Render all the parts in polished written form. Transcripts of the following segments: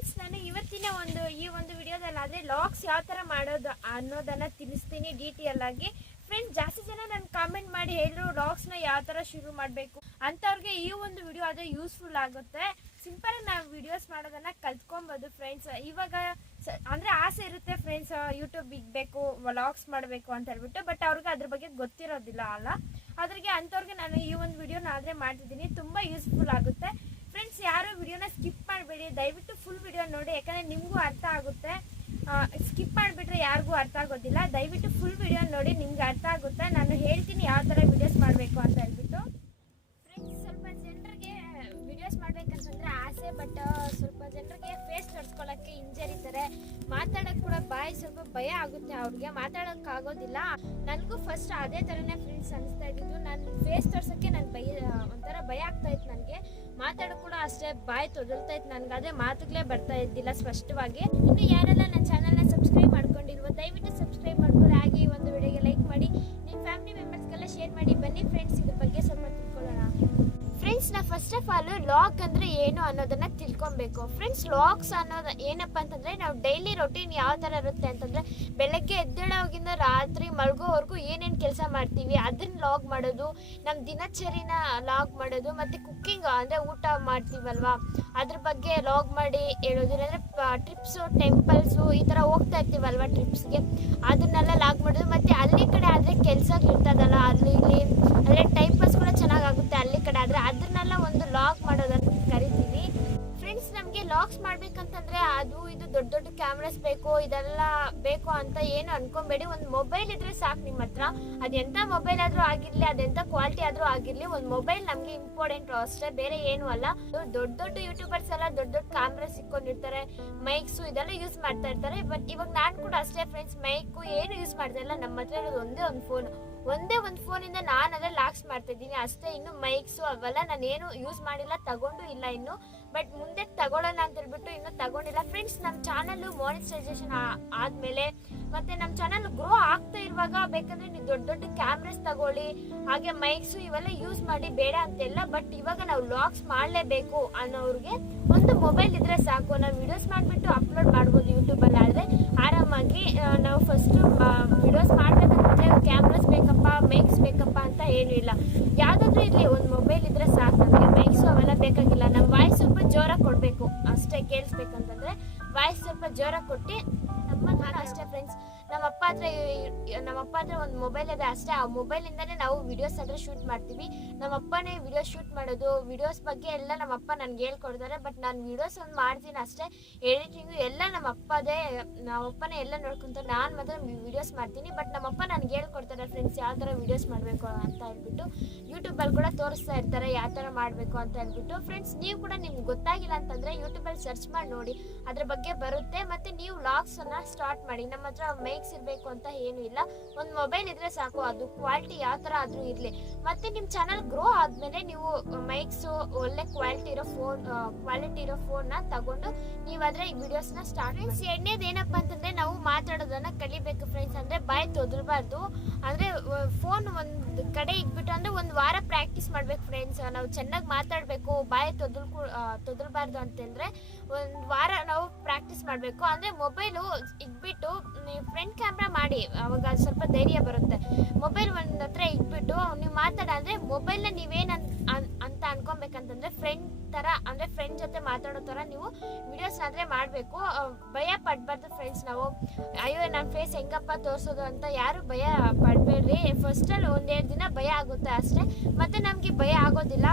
Friends, ನಾನು ಇವತ್ತಿನ ಈ ಒಂದು ವಿಡಿಯೋದಲ್ಲಾದರೆ ಲಾಗ್ಸ್ ಯಾವ ಥರ ಮಾಡೋದು ಅನ್ನೋದನ್ನು ತಿಳಿಸ್ತೀನಿ ಡೀಟೇಲ್ ಆಗಿ. ಫ್ರೆಂಡ್ಸ್, ಜಾಸ್ತಿ ಜನ ನಾನು ಕಾಮೆಂಟ್ ಮಾಡಿ ಹೇಳಿದ್ರು ಲಾಗ್ಸ್ನ ಯಾವ ಥರ ಶುರು ಮಾಡಬೇಕು ಅಂಥವ್ರಿಗೆ ಈ ಒಂದು ವಿಡಿಯೋ ಆದರೆ ಯೂಸ್ಫುಲ್ ಆಗುತ್ತೆ. ಸಿಂಪಲಾಗಿ ನಾವು ವಿಡಿಯೋಸ್ ಮಾಡೋದನ್ನು ಕಲ್ತ್ಕೊಬೋದು ಫ್ರೆಂಡ್ಸ್. ಇವಾಗ ಅಂದರೆ ಆಸೆ ಇರುತ್ತೆ ಫ್ರೆಂಡ್ಸ್, ಯೂಟ್ಯೂಬ್ ಇಗಬೇಕು, ವ್ಲಾಗ್ಸ್ ಮಾಡಬೇಕು ಅಂತ ಹೇಳ್ಬಿಟ್ಟು, ಬಟ್ ಅವ್ರಿಗೆ ಅದ್ರ ಬಗ್ಗೆ ಗೊತ್ತಿರೋದಿಲ್ಲ ಅಲ್ಲ. ಅದ್ರಿಗೆ ಅಂಥವ್ರಿಗೆ ನಾನು ಈ ಒಂದು ವಿಡಿಯೋನ ಆದರೆ ಮಾಡ್ತಿದ್ದೀನಿ, ತುಂಬ ಯೂಸ್ಫುಲ್ ಆಗುತ್ತೆ ಫ್ರೆಂಡ್ಸ್. ಯಾರು ವಿಡಿಯೋನ ಸ್ಕಿಪ್ ಮಾಡಬೇಡಿ, ದಯವಿಟ್ಟು ಫುಲ್ ವಿಡಿಯೋ ನೋಡಿ, ಯಾಕಂದರೆ ನಿಮಗೂ ಅರ್ಥ ಆಗುತ್ತೆ. ಸ್ಕಿಪ್ ಮಾಡಿಬಿಟ್ರೆ ಯಾರಿಗೂ ಅರ್ಥ ಆಗೋದಿಲ್ಲ. ದಯವಿಟ್ಟು ಫುಲ್ ವಿಡಿಯೋ ನೋಡಿ, ನಿಮ್ಗೆ ಅರ್ಥ ಆಗುತ್ತೆ. ನಾನು ಹೇಳ್ತೀನಿ ಯಾವ ಥರ ವಿಡಿಯೋಸ್ ಮಾಡಬೇಕು ಅಂತ ಹೇಳ್ಬಿಟ್ಟು. ಫ್ರೆಂಡ್ಸ್, ಸ್ವಲ್ಪ ಜನರಿಗೆ ವಿಡಿಯೋಸ್ ಮಾಡಬೇಕಂತಂದರೆ ಆಸೆ, ಬಟ್ ಸ್ವಲ್ಪ ಜನರಿಗೆ ಫೇಸ್ ತೋರಿಸ್ಕೊಳ್ಳೋಕ್ಕೆ ಹಿಂಜರಿತಾರೆ. ಮಾತಾಡೋಕ್ಕೆ ಕೂಡ ಸ್ವಲ್ಪ ಭಯ ಆಗುತ್ತೆ, ಅವ್ರಿಗೆ ಮಾತಾಡೋಕ್ಕಾಗೋದಿಲ್ಲ. ನನಗೂ ಫಸ್ಟ್ ಅದೇ ಥರನೇ ಫ್ರೆಂಡ್ಸ್ ಅನಿಸ್ತಾ ಇದ್ದಿದ್ದು. ನಾನು ಫೇಸ್ ತೋರ್ಸೋಕ್ಕೆ ಒಂಥರ ಭಯ ಆಗ್ತಾ ಇತ್ತು. ನನಗೆ ಮಾತಾಡೋಕೆ ಕೂಡ ಅಷ್ಟೇ ಬಾಯಿ ತೊದಲ್ತಾ ಇತ್ತು ನನಗೆ, ಅದೇ ಮಾತುಗಳೇ ಬರ್ತಾ ಇದ್ದಿಲ್ಲ ಸ್ಪಷ್ಟವಾಗಿ. ಇನ್ನು ಯಾರೆಲ್ಲ ನನ್ನ ಚಾನಲ್ನ ಸಬ್ಸ್ಕ್ರೈಬ್ ಮಾಡ್ಕೊಂಡಿರುವ ದಯವಿಟ್ಟು ಸಬ್ಸ್ಕ್ರೈಬ್ ಮಾಡ್ಕೊಳ್ಳಿ. ಹಾಗೆ ಈ ಒಂದು ವಿಡಿಯೋಗೆ ಲೈಕ್ ಮಾಡಿ, ನಿಮ್ಮ ಫ್ಯಾಮಿಲಿ ಮೆಂಬರ್ಸ್ಗೆಲ್ಲ ಶೇರ್ ಮಾಡಿ. ಬನ್ನಿ ಫ್ರೆಂಡ್ಸ್, ಇದ್ರ ಬಗ್ಗೆ ಸ್ವಲ್ಪ ತಿಳ್ಕೊಳ್ಳೋಣ. ಫ್ರೆಂಡ್ಸ್, ನಾ ಫಸ್ಟ್ ಆಫ್ ಆಲ್ ಲಾಗ್ ಅಂದರೆ ಏನು ಅನ್ನೋದನ್ನು ತಿಳ್ಕೊಬೇಕು. ಫ್ರೆಂಡ್ಸ್, ಲಾಗ್ಸ್ ಅನ್ನೋದು ಏನಪ್ಪ ಅಂತಂದರೆ, ನಾವು ಡೈಲಿ ರೊಟೀನ್ ಯಾವ ಥರ ಇರುತ್ತೆ ಅಂತಂದರೆ, ಬೆಳಗ್ಗೆ ಎದ್ದೇಳೋಗಿಂದ ರಾತ್ರಿ ಮಲಗೋವರೆಗೂ ಏನೇನು ಕೆಲಸ ಮಾಡ್ತೀವಿ ಅದನ್ನ ಲಾಗ್ ಮಾಡೋದು, ನಮ್ಮ ದಿನಚರಿನ ಲಾಗ್ ಮಾಡೋದು, ಮತ್ತು ಕುಕ್ಕಿಂಗ್ ಅಂದರೆ ಊಟ ಮಾಡ್ತೀವಲ್ವಾ ಅದ್ರ ಬಗ್ಗೆ ಲಾಗ್ ಮಾಡಿ ಹೇಳೋದು. ಇಲ್ಲಾಂದರೆ ಟ್ರಿಪ್ಸು, ಟೆಂಪಲ್ಸು ಈ ಥರ ಹೋಗ್ತಾ ಇರ್ತೀವಲ್ವ ಟ್ರಿಪ್ಸ್ಗೆ, ಅದನ್ನೆಲ್ಲ ಲಾಗ್ ಮಾಡೋದು. ಮತ್ತು ಅಲ್ಲಿ ಕಡೆ ಆದರೆ ಕೆಲಸಗಳಿರ್ತದಲ್ಲ, ಅಲ್ಲಿ ಇಲ್ಲಿ ಅಂದರೆ ಟೈಮ್ ಪಾಸ್ ಕೂಡ ಚೆನ್ನಾಗಾಗುತ್ತೆ ಅಲ್ಲಿ ಕಡೆ ಆದರೆ, ಅದನ್ನೆಲ್ಲ ಒಂದು ಲಾಗ್ ಮಾಡೋದನ್ನು ಕರಿತೀವಿ. ಫ್ರೆಂಡ್ಸ್, ನಮಗೆ ಲಾಗ್ಸ್ ಮಾಡ್ಬೇಕಂತಂದರೆ ಅದು ಇದು ದೊಡ್ಡ ದೊಡ್ಡ ಕ್ಯಾಮ್ರಾಸ್ ಬೇಕು, ಇದೆಲ್ಲ ಬೇಕು ಅಂತ ಏನು ಅನ್ಕೊಬೇಡಿ. ಒಂದು ಮೊಬೈಲ್ ಇದ್ರೆ ಸಾಕು ನಿಮ್ಮ ಹತ್ರ. ಅದೆಂಥ ಮೊಬೈಲ್ ಆದರೂ ಆಗಿರಲಿ, ಅದೆಂಥ ಕ್ವಾಲಿಟಿ ಆದರೂ ಆಗಿರಲಿ, ಒಂದು ಮೊಬೈಲ್ ನಮಗೆ ಇಂಪಾರ್ಟೆಂಟ್ ಅಷ್ಟೇ, ಬೇರೆ ಏನೂ ಅಲ್ಲ. ದೊಡ್ಡ ದೊಡ್ಡ ಯೂಟ್ಯೂಬರ್ಸ್ ಎಲ್ಲ ದೊಡ್ಡ ದೊಡ್ಡ ಕ್ಯಾಮ್ರಾಸ್ ಇಟ್ಕೊಂಡಿರ್ತಾರೆ, ಮೈಕ್ಸು ಇದೆಲ್ಲ ಯೂಸ್ ಮಾಡ್ತಾ ಇರ್ತಾರೆ. ಬಟ್ ಇವಾಗ ನಾನು ಕೂಡ ಅಷ್ಟೇ ಫ್ರೆಂಡ್ಸ್, ಮೈಕು ಏನು ಯೂಸ್ ಮಾಡ್ತಾ ಇಲ್ಲ. ನಮ್ಮ ಹತ್ರ ಇರೋದು ಒಂದೇ ಒಂದು ಫೋನಿಂದ ನಾನು ಅದ್ರಲ್ಲಿ ಲಾಗ್ಸ್ ಮಾಡ್ತಾ ಇದ್ದೀನಿ ಅಷ್ಟೇ. ಇನ್ನು ಮೈಕ್ಸು ಅವೆಲ್ಲ ನಾನೇನು ಯೂಸ್ ಮಾಡಿಲ್ಲ, ತಗೊಂಡು ಇಲ್ಲ ಇನ್ನು. ಬಟ್ ಮುಂದೆ ತಗೊಳ್ಳೋಣ ಅಂತ ಹೇಳ್ಬಿಟ್ಟು ಇನ್ನೂ ತಗೊಂಡಿಲ್ಲ. ಫ್ರೆಂಡ್ಸ್, ನಮ್ಮ ಚಾನಲ್ಲು ಮಾನಿಟೈಸೇಷನ್ ಆದಮೇಲೆ ಮತ್ತು ನಮ್ಮ ಚಾನಲ್ ಗ್ರೋ ಆಗ್ತಾ ಇರುವಾಗ ಬೇಕಂದರೆ ನೀವು ದೊಡ್ಡ ದೊಡ್ಡ ಕ್ಯಾಮ್ರಾಸ್ ತಗೊಳ್ಳಿ, ಹಾಗೆ ಮೈಕ್ಸು ಇವೆಲ್ಲ ಯೂಸ್ ಮಾಡಿ, ಬೇಡ ಅಂತೆಲ್ಲ. ಬಟ್ ಇವಾಗ ನಾವು ವ್ಲಾಗ್ಸ್ ಮಾಡಲೇಬೇಕು ಅನ್ನೋರಿಗೆ ಒಂದು ಮೊಬೈಲ್ ಇದ್ದರೆ ಸಾಕು. ನಾವು ವಿಡಿಯೋಸ್ ಮಾಡಿಬಿಟ್ಟು ಅಪ್ಲೋಡ್ ಮಾಡ್ಬೋದು ಯೂಟ್ಯೂಬಲ್ಲಿ. ಆದರೆ ಆರಾಮಾಗಿ ನಾವು ಫಸ್ಟು ವಿಡಿಯೋಸ್ ಮಾಡಬೇಕಂತಂದರೆ ಕ್ಯಾಮ್ರಾಸ್ ಬೇಕಪ್ಪ, ಮೈಕ್ಸ್ ಬೇಕಪ್ಪ ಅಂತ ಏನೂ ಇಲ್ಲ. ಯಾವುದಾದ್ರೂ ಇರಲಿ, ಒಂದು ಮೊಬೈಲ್ ಇದ್ದರೆ ಸಾಕು ನಮಗೆ. ಮೈಕ್ಸು ಅವೆಲ್ಲ ಬೇಕಾಗಿಲ್ಲ. ನಮ್ಮ ವಾಯ್ಸ್ ಸ್ವಲ್ಪ ಜೋರಾಗಿ ಕೊಡಬೇಕು ಅಷ್ಟೇ. ಕೇಳಿಸ್ಬೇಕಂತಂದರೆ ವಾಯ್ಸ್ ಸ್ವಲ್ಪ ಜೋರಾಗಿ ಕೊಟ್ಟು ಅಷ್ಟೇ ಫ್ರೆಂಡ್ಸ್. ನಮ್ಮ ಅಪ್ಪ ಹತ್ರ ಒಂದು ಮೊಬೈಲ್ ಇದೆ ಅಷ್ಟೇ. ಆ ಮೊಬೈಲಿಂದನೇ ನಾವು ವಿಡಿಯೋಸ್ ಆದರೆ ಶೂಟ್ ಮಾಡ್ತೀವಿ. ನಮ್ಮ ಅಪ್ಪನೇ ವಿಡಿಯೋ ಶೂಟ್ ಮಾಡೋದು, ವಿಡಿಯೋಸ್ ಬಗ್ಗೆ ಎಲ್ಲ ನಮ್ಮ ಅಪ್ಪ ನನಗೆ ಹೇಳ್ಕೊಡ್ತಾರೆ. ಬಟ್ ನಾನು ವಿಡಿಯೋಸ್ ಒಂದು ಮಾಡ್ತೀನಿ ಅಷ್ಟೇ, ಎಡಿಟಿಂಗು ಎಲ್ಲ ನಮ್ಮ ಅಪ್ಪನೇ ಎಲ್ಲ ನೋಡ್ಕೊಂತಾರೆ. ನಾನು ಮಾತ್ರ ವಿಡಿಯೋಸ್ ಮಾಡ್ತೀನಿ. ಬಟ್ ನಮ್ಮಪ್ಪ ನನಗೆ ಹೇಳ್ಕೊಡ್ತಾರೆ ಫ್ರೆಂಡ್ಸ್, ಯಾವ ಥರ ವಿಡಿಯೋಸ್ ಮಾಡಬೇಕು ಅಂತ ಹೇಳ್ಬಿಟ್ಟು. ಯೂಟ್ಯೂಬಲ್ಲಿ ಕೂಡ ತೋರಿಸ್ತಾ ಇರ್ತಾರೆ ಯಾವ ಥರ ಮಾಡಬೇಕು ಅಂತ ಹೇಳ್ಬಿಟ್ಟು. ಫ್ರೆಂಡ್ಸ್, ನೀವು ಕೂಡ ನಿಮ್ಗೆ ಗೊತ್ತಾಗಿಲ್ಲ ಅಂತಂದರೆ ಯೂಟ್ಯೂಬಲ್ಲಿ ಸರ್ಚ್ ಮಾಡಿ ನೋಡಿ, ಅದ್ರ ಬಗ್ಗೆ ಬರುತ್ತೆ. ಮತ್ತು ನೀವು ವ್ಲಾಗ್ಸನ್ನು ಸ್ಟಾರ್ಟ್ ಮಾಡಿ. ನಮ್ಮ ಹತ್ರ ಮೈಕ್ಸ್ ಇರಬೇಕು ಅಂತ ಏನೂ ಇಲ್ಲ, ಒಂದು ಮೊಬೈಲ್ ಇದ್ರೆ ಸಾಕು. ಅದು ಕ್ವಾಲಿಟಿ ಯಾವ ಥರ ಆದರೂ ಇರಲಿ. ಮತ್ತು ನಿಮ್ಮ ಚಾನಲ್ ಗ್ರೋ ಆದಮೇಲೆ ನೀವು ಮೈಕ್ಸು ಒಳ್ಳೆ ಕ್ವಾಲಿಟಿ ಇರೋ ಫೋನ್ನ ತಗೊಂಡು ನೀವಾದರೆ ಈ ವಿಡಿಯೋಸ್ನ ಸ್ಟಾರ್ಟ್. ಫ್ರೆಂಡ್ಸ್, ಎರಡನೇದು ಏನಪ್ಪ ಅಂತಂದರೆ, ನಾವು ಮಾತಾಡೋದನ್ನು ಕಲಿಬೇಕು ಫ್ರೆಂಡ್ಸ್. ಅಂದರೆ ಬಾಯಿ ತೊದಲ್ಬಾರ್ದು. ಅಂದರೆ ಫೋನ್ ಒಂದು ಕಡೆ ಇಟ್ಬಿಟ್ಟು ಅಂದರೆ ಒಂದು ವಾರ ಪ್ರಾಕ್ಟೀಸ್ ಮಾಡಬೇಕು ಫ್ರೆಂಡ್ಸ್. ನಾವು ಚೆನ್ನಾಗಿ ಮಾತಾಡಬೇಕು, ಬಾಯಿ ತೊದಲ್ಬಾರ್ದು ಅಂತಂದರೆ ಒಂದು ವಾರ ನಾವು ಪ್ರಾಕ್ಟೀಸ್ ಮಾಡಬೇಕು. ಅಂದರೆ ಮೊಬೈಲು ಇಟ್ಬಿಟ್ಟು ನೀವು ಫ್ರಂಟ್ ಕ್ಯಾಮ್ರಾ ಮಾಡಿ, ಅವಾಗ ಸ್ವಲ್ಪ ಧೈರ್ಯ ಬರುತ್ತೆ. ಮೊಬೈಲ್ ಒಂದು ಹತ್ರ ಇಟ್ಬಿಟ್ಟು ನೀವು ಅಂದರೆ ಮೊಬೈಲ್ನ ನೀವೇನು ಅಂತ ಅನ್ಕೊಬೇಕಂತಂದರೆ ಫ್ರೆಂಡ್ ಥರ, ಅಂದರೆ ಫ್ರೆಂಡ್ ಜೊತೆ ಮಾತಾಡೋ ಥರ ನೀವು ವಿಡಿಯೋಸ್ ಆದರೆ ಮಾಡಬೇಕು. ಭಯ ಪಡಬಾರ್ದು ಫ್ರೆಂಡ್ಸ್. ನಾವು ಅಯ್ಯೋ ನನ್ನ ಫೇಸ್ ಹೆಂಗಪ್ಪ ತೋರಿಸೋದು ಅಂತ ಯಾರು ಭಯ ಪಡಬೇಡ್ರಿ. ಫಸ್ಟಲ್ಲಿ ಒಂದೆರಡು ದಿನ ಭಯ ಆಗುತ್ತೆ ಅಷ್ಟೇ, ಮತ್ತು ನಮಗೆ ಭಯ ಆಗೋದಿಲ್ಲ.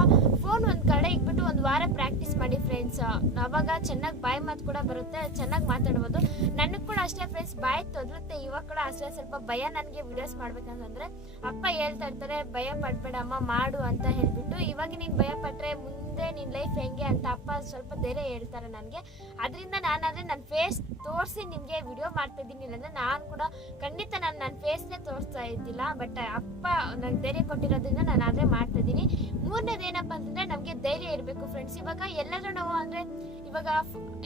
ಫೋನ್ ಒಂದು ಕಡೆ ಇಟ್ಬಿಟ್ಟು ಒಂದು ವಾರ ಪ್ರಾಕ್ಟೀಸ್ ಮಾಡಿ ಫ್ರೆಂಡ್ಸ್. ಆವಾಗ ಚೆನ್ನಾಗಿ ಬಾಯಿ ಮಾತು ಕೂಡ ಬರುತ್ತೆ, ಚೆನ್ನಾಗಿ ಮಾತಾಡ್ಬೋದು. ನನಗೆ ಕೂಡ ಅಷ್ಟೇ ಫ್ರೆಂಡ್ಸ್, ಬಾಯಿ ತೊದಲುತ್ತೆ. ಇವಾಗ ಕೂಡ ಅಷ್ಟೇ ಸ್ವಲ್ಪ ಭಯ ನನಗೆ ವಿಡಿಯೋಸ್ ಮಾಡ್ಬೇಕಂತಂದರೆ. ಅಪ್ಪ ಹೇಳ್ತಾ ಇರ್ತಾರೆ, ಭಯ ಪಡಬೇಡಮ್ಮ ಮಾಡು ಅಂತ ಹೇಳ್ಬಿಟ್ಟು. ಇವಾಗ ನೀನು ಭಯ ಪಟ್ಟರೆ ಮುಂದೆ ನಿನ್ನ ಲೈಫ್ ಹೆಂಗೆ ಅಂತ ಅಪ್ಪ ಸ್ವಲ್ಪ ಧೈರ್ಯ ಹೇಳ್ತಾರೆ ನನಗೆ. ಅದರಿಂದ ನಾನಾದರೆ ನನ್ನ ಫೇಸ್ ತೋರಿಸಿ ನಿಮಗೆ ವಿಡಿಯೋ ಮಾಡ್ತಾಯಿದ್ದೀನಿ. ಇಲ್ಲಾಂದರೆ ನಾನು ಕೂಡ ಖಂಡಿತ ನನ್ನ ಫೇಸ್ನೇ ತೋರಿಸ್ತಾ ಇದ್ದಿಲ್ಲ. ಬಟ್ ಅಪ್ಪ ನನಗೆ ಧೈರ್ಯ ಕೊಟ್ಟಿರೋದ್ರಿಂದ ನಾನು ಆದರೆ ಮಾಡ್ತಾಯಿದ್ದೀನಿ. ಮೂರನೇದು ಏನಪ್ಪ ಅಂತಂದರೆ, ನಮಗೆ ಧೈರ್ಯ ಇರಬೇಕು ಫ್ರೆಂಡ್ಸ್. ಇವಾಗ ಎಲ್ಲಾದರೂ ನಾವು ಅಂದರೆ ಇವಾಗ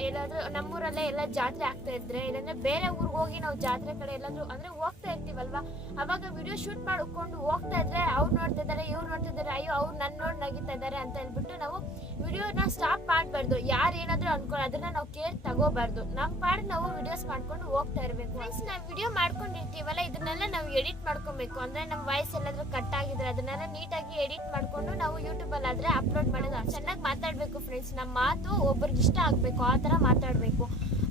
ಎಲ್ಲಾದರೂ ನಮ್ಮೂರಲ್ಲೇ ಎಲ್ಲ ಜಾತ್ರೆ ಆಗ್ತಾ ಇದ್ರೆ, ಇಲ್ಲಾಂದರೆ ಬೇರೆ ಊರಿಗೆ ಹೋಗಿ ನಾವು ಜಾತ್ರೆ ಕಡೆ ಎಲ್ಲಾದರೂ ಅಂದರೆ ಹೋಗ್ತಾ ಇರ್ತೀವಲ್ವ, ಅವಾಗ ವಿಡಿಯೋ ಶೂಟ್ ಮಾಡಿಕೊಂಡು ಹೋಗ್ತಾ ಇದ್ರೆ ಅವ್ರು ನೋಡ್ತಾ ಇದ್ದಾರೆ, ಇವ್ರು ನೋಡ್ತಾ ಇದ್ದಾರೆ, ಅಯ್ಯೋ ಅವ್ರು ನನ್ನ ನೋಡಿ ನಗಿತಾ ಇದ್ದಾರೆ ಅಂತ ಹೇಳ್ಬಿಟ್ಟು ನಾವು ವಿಡಿಯೋನ ಸ್ಟಾಪ್ ಮಾಡಬಾರ್ದು. ಯಾರು ಏನಾದರೂ ಅನ್ಕೊಳ್ಳೋ ಅದನ್ನ ನಾವು ಕೇರ್ ತಗೋಬಾರ್ದು. ನಮ್ಮ ಪಾಡಿಗೆ ನಾವು ವಿಡಿಯೋಸ್ ಮಾಡ್ಕೊಂಡು ಹೋಗ್ತಾ ಇರಬೇಕು. ಫ್ರೆಂಡ್ಸ್, ನಾವು ವಿಡಿಯೋ ಮಾಡ್ಕೊಂಡಿರ್ತೀವಲ್ಲ, ಇದನ್ನೆಲ್ಲ ನಾವು ಎಡಿಟ್ ಮಾಡ್ಕೊಬೇಕು. ಅಂದರೆ ನಮ್ಮ ವಾಯ್ಸ್ ಎಲ್ಲಾದರೂ ಕಟ್ ಆಗಿದ್ರೆ ಅದನ್ನೆಲ್ಲ ನೀಟಾಗಿ ಎಡಿಟ್ ಮಾಡಿಕೊಂಡು ನಾವು ಯೂಟ್ಯೂಬಲ್ಲಿ ಆದರೆ ಅಪ್ಲೋಡ್ ಮಾಡೋದು. ಚೆನ್ನಾಗಿ ಮಾತಾಡಬೇಕು ಫ್ರೆಂಡ್ಸ್. ನಮ್ಮ ಮಾತು ಒಬ್ರಿಗೆ ಇಷ್ಟ ಆಗಬೇಕು, ಆ ಥರ ಮಾತಾಡಬೇಕು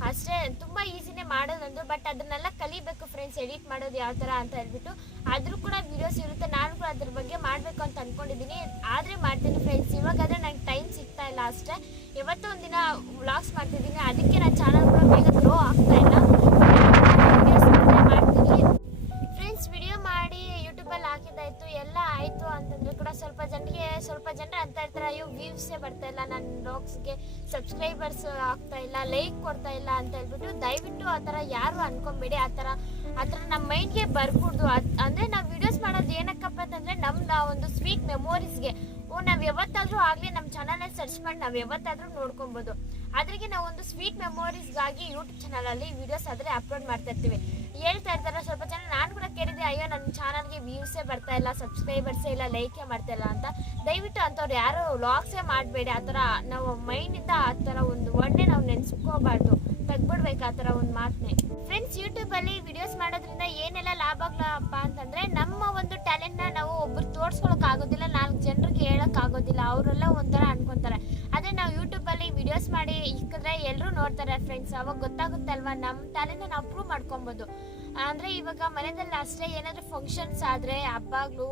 ಅಷ್ಟೇ. ತುಂಬ ಈಸಿನೇ ಮಾಡೋದಂದು, ಬಟ್ ಅದನ್ನೆಲ್ಲ ಕಲಿಬೇಕು ಫ್ರೆಂಡ್ಸ್, ಎಡಿಟ್ ಮಾಡೋದು ಯಾವ ಥರ ಅಂತ ಹೇಳ್ಬಿಟ್ಟು. ಆದರೂ ಕೂಡ ವೀಡಿಯೋಸ್ ಇರುತ್ತೆ, ನಾನು ಕೂಡ ಅದ್ರ ಬಗ್ಗೆ ಮಾಡಬೇಕು ಅಂತ ಅಂದ್ಕೊಂಡಿದ್ದೀನಿ. ಆದರೆ ಮಾಡ್ತೀನಿ ಫ್ರೆಂಡ್ಸ್. ಇವಾಗಾದರೆ ನಂಗೆ ಟೈಮ್ ಸಿಗ್ತಾ ಇಲ್ಲ ಅಷ್ಟೇ. ಇವತ್ತು ಒಂದಿನ ವ್ಲಾಗ್ಸ್ ಮಾಡ್ತಿದ್ದೀನಿ, ಅದಕ್ಕೆ ನನ್ನ ಚಾನಲ್ ಕೂಡ ಬೇಗ ಗ್ರೋ ಆಗ್ತಾ ಇಲ್ಲ. ಮಾಡ್ತೀನಿ ಫ್ರೆಂಡ್ಸ್. ವಿಡಿಯೋ ಮಾಡಿ ಯೂಟ್ಯೂಬಲ್ಲಿ ಹಾಕಿದ್ದಾಯಿತು, ಎಲ್ಲ ಆಯಿತು ಅಂತಂದರೆ ಕೂಡ ಸ್ವಲ್ಪ ಜನರು ಅಂತ ಇರ್ತಾರೆ, ಅಯ್ಯೋ ವ್ಯೂಸೇ ಬರ್ತಾ ಇಲ್ಲ, ನನ್ನ ವ್ಲಾಗ್ಸ್ಗೆ ಸಬ್ಸ್ಕ್ರೈಬರ್ಸ್ ಆಗ್ತಾ ಇಲ್ಲ, ಲೈಕ್ ಕೊಡ್ತಾ ಇಲ್ಲ ಅಂತ ಹೇಳ್ಬಿಟ್ಟು. ದಯವಿಟ್ಟು ಆ ಥರ ಯಾರು ಅನ್ಕೊಂಬೇಡಿ. ಆ ಥರ ನಮ್ಮ ಮೈಂಡ್ಗೆ ಬರ್ಕೊಡ್ದು. ಅಂದರೆ ನಾವು ವೀಡಿಯೋಸ್ ಮಾಡೋದು ಏನಕ್ಕಪ್ಪ ಅಂತಂದರೆ ನಮ್ಮ ಒಂದು ಸ್ವೀಟ್ ಮೆಮೊರೀಸ್ಗೆ. ನಾವು ಯಾವತ್ತಾದರೂ ಆಗಲಿ ನಮ್ಮ ಚಾನಲಲ್ಲಿ ಸರ್ಚ್ ಮಾಡಿ ನಾವು ಯಾವತ್ತಾದರೂ ನೋಡ್ಕೊಬೋದು. ಅದ್ರಿಗೆ ನಾವು ಒಂದು ಸ್ವೀಟ್ ಮೆಮೊರೀಸ್ಗಾಗಿ ಯೂಟ್ಯೂಬ್ ಚಾನಲಲ್ಲಿ ವೀಡಿಯೋಸ್ ಆದರೆ ಅಪ್ಲೋಡ್ ಮಾಡ್ತಾ ಇರ್ತೀವಿ. ಹೇಳ್ತಾ ಇರ್ತಾರೆ ಸ್ವಲ್ಪ ಜನ, ನಾನು ಕೂಡ ಕೇಳಿದೆ, ಅಯ್ಯೋ ನನ್ನ ಚಾನಲ್ಗೆ ವ್ಯೂಸೇ ಬರ್ತಾ ಇಲ್ಲ, ಸಬ್ಸ್ಕ್ರೈಬರ್ಸೇ ಇಲ್ಲ, ಲೈಕೇ ಮಾಡ್ತಾ ಇಲ್ಲ ಅಂತ. ದಯವಿಟ್ಟು ಅಂಥವ್ರು ಯಾರು ವ್ಲಾಗ್ಸೇ ಮಾಡಬೇಡಿ. ಆ ಥರ ನಾವು ಮೈಂಡಿಂದ ಆ ಥರ ಒಂದು ವರ್ಡ್ನೇ ನಾವು ನೆನೆಸ್ಕೋಬಾರ್ದು, ತೆಗ್ಬಿಡ್ಬೇಕು ಆ ಥರ ಒಂದು ಮಾತನ್ನೇ. ಫ್ರೆಂಡ್ಸ್, ಯೂಟ್ಯೂಬಲ್ಲಿ ವಿಡಿಯೋಸ್ ಮಾಡೋದ್ರಿಂದ ಏನೆಲ್ಲ ಲಾಭಗಳಪ್ಪ ಅಂತಂದರೆ, ನಮ್ಮ ಒಂದು ಟ್ಯಾಲೆಂಟ್ನ ನಾವು ಒಬ್ಬರು ತೋರಿಸ್ಕೊಳಕ್ಕಾಗೋದಿಲ್ಲ, 4 ಜನರಿಗೆ ಹೇಳೋಕ್ಕಾಗೋದಿಲ್ಲ, ಅವರೆಲ್ಲ ಒಂಥರ ಅನ್ಕೊತಾರೆ. ಆದರೆ ನಾವು ಯೂಟ್ಯೂಬಲ್ಲಿ ವಿಡಿಯೋಸ್ ಮಾಡಿ ಇಕ್ಕಿದ್ರೆ ಎಲ್ಲರೂ ನೋಡ್ತಾರೆ ಫ್ರೆಂಡ್ಸ್. ಅವಾಗ ಗೊತ್ತಾಗುತ್ತೆ ಅಲ್ವಾ, ನಮ್ಮ ಟ್ಯಾಲೆಂಟ್ನ ನಾವು ಪ್ರೂವ್ ಮಾಡ್ಕೊಬೋದು. ಅಂದರೆ ಇವಾಗ ಮನೆಯಲ್ಲಿ ಅಷ್ಟೇ ಏನಾದರೂ ಫಂಕ್ಷನ್ಸ್ ಆದರೆ, ಹಬ್ಬಗಳು,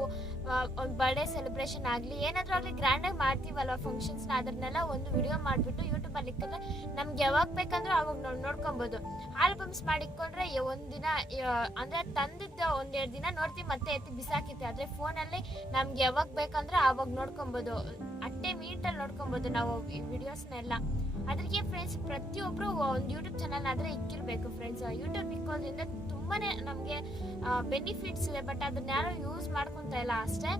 ಒಂದು ಬರ್ಡೇ ಸೆಲೆಬ್ರೇಷನ್ ಆಗಲಿ, ಏನಾದರೂ ಆಗಲಿ ಗ್ರ್ಯಾಂಡಾಗಿ ಮಾಡ್ತೀವಲ್ವ ಫಂಕ್ಷನ್ಸ್ನ, ಅದನ್ನೆಲ್ಲ ಒಂದು ವಿಡಿಯೋ ಮಾಡಿಬಿಟ್ಟು ಯೂಟ್ಯೂಬಲ್ಲಿ ಇಕ್ಕಿದ್ರೆ ನಮ್ಗೆ ಯಾವಾಗ ಬೇಕಂದ್ರೂ ಅವಾಗ ನಾವು ನೋಡ್ಕೊಬೋದು. ಆಲ್ಬಮ್ಸ್ ಮಾಡಿಕೊಂಡ್ರೆ ಒಂದಿನ ಅಂದರೆ ತಂದಿದ್ದ 1-2 ದಿನ ನೋಡ್ತೀವಿ, ಮತ್ತೆ ಎತ್ತಿ ಬಿಸಾಕಿರ್ತೀವಿ. ಆದರೆ ಫೋನಲ್ಲಿ ನಮ್ಗೆ ಯಾವಾಗ ಬೇಕಂದ್ರೆ ಆವಾಗ ನೋಡ್ಕೊಬೋದು, ಅಟ್ಟೆ ಮಿನಿಟಲ್ಲಿ ನೋಡ್ಕೊಬೋದು ನಾವು ವಿಡಿಯೋಸ್ನೆಲ್ಲ. ಅದಕ್ಕೆ ಫ್ರೆಂಡ್ಸ್, ಪ್ರತಿಯೊಬ್ಬರು ಒಂದು ಯೂಟ್ಯೂಬ್ ಚಾನಲ್ ಆದರೆ ಇಕ್ಕಿರಬೇಕು ಫ್ರೆಂಡ್ಸ್. ಯೂಟ್ಯೂಬ್ ಇಕ್ಕೋದ್ರಿಂದ ತುಂಬಾ ನಮಗೆ ಬೆನಿಫಿಟ್ಸ್ ಇದೆ, ಬಟ್ ಅದನ್ನ ಯಾರು ಯೂಸ್ ಮಾಡ್ಕೊತಾ ಇಲ್ಲ ಅಷ್ಟೇ.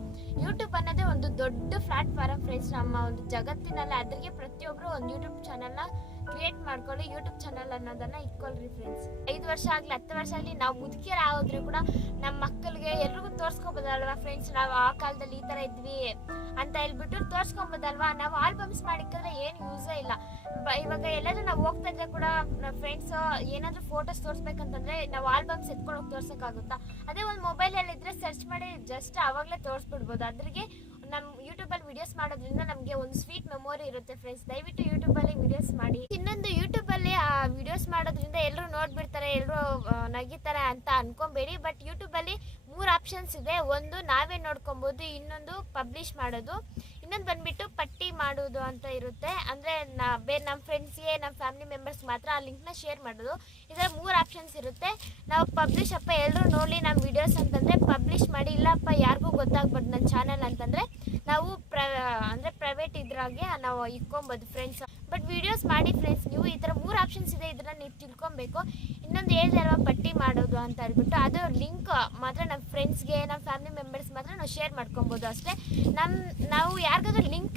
ಯೂಟ್ಯೂಬ್ ಅನ್ನೋದೇ ಒಂದು ದೊಡ್ಡ ಪ್ಲಾಟ್ಫಾರ್ಮ್ ಫ್ರೆಂಡ್ಸ್ ನಮ್ಮ ಒಂದು ಜಗತ್ತಿನಲ್ಲಿ. ಅದಕ್ಕೆ ಪ್ರತಿಯೊಬ್ಬರು ಒಂದು ಯೂಟ್ಯೂಬ್ ಚಾನಲ್ನ ಕ್ರಿಯೇಟ್ ಮಾಡ್ಕೊಳ್ಳಿ, ಯೂಟ್ಯೂಬ್ ಚಾನಲ್ ಅನ್ನೋದನ್ನ ಇಟ್ಕೊಳ್ರಿ ಫ್ರೆಂಡ್ಸ್. 5 ವರ್ಷ ಆಗಲಿ 10 ವರ್ಷ ಆಗಲಿ ನಾವು ಮುದುಕಿಯರು ಆಗೋದ್ರೂ ಕೂಡ ನಮ್ಮ ಮಕ್ಕಳಿಗೆ ಎಲ್ರಿಗೂ ತೋರಿಸ್ಕೊಬೋದಲ್ವಾ ಫ್ರೆಂಡ್ಸ್, ನಾವು ಆ ಕಾಲದಲ್ಲಿ ಈ ಥರ ಇದ್ವಿ ಅಂತ ಹೇಳ್ಬಿಟ್ಟು ತೋರಿಸ್ಕೊಬೋದಲ್ವಾ. ನಾವು ಆಲ್ಬಮ್ಸ್ ಮಾಡಿಕ್ಕಿದ್ರೆ ಏನು ಯೂಸೇ ಇಲ್ಲ. ಇವಾಗ ಎಲ್ಲಾದ್ರೂ ನಾವು ಹೋಗ್ತಾ ಇದ್ರೆ ಕೂಡ ನಮ್ಮ ಫ್ರೆಂಡ್ಸ್ ಏನಾದರೂ ಫೋಟೋಸ್ ತೋರಿಸ್ಬೇಕಂತಂದ್ರೆ ನಾವು ಆಲ್ಬಮ್ಸ್ ಎತ್ಕೊಂಡು ಹೋಗಿ ತೋರ್ಸೋಕ್ಕಾಗುತ್ತಾ? ಅದೇ ಒಂದು ಮೊಬೈಲಲ್ಲಿ ಇದ್ರೆ ಸರ್ಚ್ ಮಾಡಿ ಜಸ್ಟ್ ಆವಾಗಲೇ ತೋರಿಸ್ಬಿಡ್ಬೋದು. ಅದ್ರಿಗೆ ನಮ್ಮ ಯೂಟ್ಯೂಬಲ್ಲಿ ವಿಡಿಯೋಸ್ ಮಾಡೋದ್ರಿಂದ ನಮಗೆ ಒಂದು ಸ್ವೀಟ್ ಮೆಮೊರಿ ಇರುತ್ತೆ ಫ್ರೆಂಡ್ಸ್. ದಯವಿಟ್ಟು ಯೂಟ್ಯೂಬಲ್ಲಿ ವಿಡಿಯೋಸ್ ಮಾಡಿ. ಇನ್ನೊಂದು, ಯೂಟ್ಯೂಬಲ್ಲಿ ಆ ವಿಡಿಯೋಸ್ ಮಾಡೋದ್ರಿಂದ ಎಲ್ಲರೂ ನೋಡ್ಬಿಡ್ತಾರೆ, ಎಲ್ಲರೂ ನಗಿತಾರೆ ಅಂತ ಅನ್ಕೊಬೇಡಿ. ಬಟ್ ಯೂಟ್ಯೂಬಲ್ಲಿ 3 ಆಪ್ಷನ್ಸ್ ಇದೆ. ಒಂದು ನಾವೇ ನೋಡ್ಕೊಬೋದು, ಇನ್ನೊಂದು ಪಬ್ಲಿಷ್ ಮಾಡೋದು, ಇನ್ನೊಂದು ಬಂದ್ಬಿಟ್ಟು ಪಟ್ಟಿ ಮಾಡೋದು ಅಂತ ಇರುತ್ತೆ. ಅಂದರೆ ನಮ್ಮ ಫ್ರೆಂಡ್ಸ್ಗೆ, ನಮ್ಮ ಫ್ಯಾಮಿಲಿ ಮೆಂಬರ್ಸ್ ಮಾತ್ರ ಆ ಲಿಂಕ್ನ ಶೇರ್ ಮಾಡೋದು. ಇದರ 3 ಆಪ್ಷನ್ಸ್ ಇರುತ್ತೆ. ನಾವು ಪಬ್ಲಿಷ್ ಅಪ್ಪ ಎಲ್ಲರೂ ನೋಡಲಿ ನಮ್ಮ ವಿಡಿಯೋಸ್ ಅಂತಂದರೆ ಪಬ್ಲಿಷ್ ಮಾಡಿ. ಇಲ್ಲಪ್ಪ ಯಾರಿಗೂ ಗೊತ್ತಾಗ್ಬಾರ್ದು ನನ್ನ ಚಾನಲ್ ಅಂತಂದರೆ ನಾವು ಅಂದರೆ ಪ್ರೈವೇಟ್ ಇದ್ರಾಗೆ ನಾವು ಇಕ್ಕೊಬೋದು ಫ್ರೆಂಡ್ಸ್. ಬಟ್ ವಿಡಿಯೋಸ್ ಮಾಡಿ ಫ್ರೆಂಡ್ಸ್, ನೀವು ಈ ಥರ 3 ಆಪ್ಷನ್ಸ್ ಇದೆ, ಇದನ್ನ ನೀವು ತಿಳ್ಕೊಬೇಕು. ಇನ್ನೊಂದು ಹೇಳಿದೆ ಅಲ್ವಾ ಪಟ್ಟಿ ಮಾಡೋದು ಅಂತ ಹೇಳ್ಬಿಟ್ಟು, ಅದು ಲಿಂಕ್ ಮಾತ್ರ ನಮ್ಮ ಫ್ರೆಂಡ್ಸ್ಗೆ, ನಮ್ಮ ಫ್ಯಾಮಿಲಿ ಮೆಂಬರ್ಸ್ ಮಾತ್ರ ನಾವು ಶೇರ್ ಮಾಡ್ಕೊಬೋದು ಅಷ್ಟೇ. ನಾವು ಯಾರಿಗಾದ್ರೂ ಲಿಂಕ್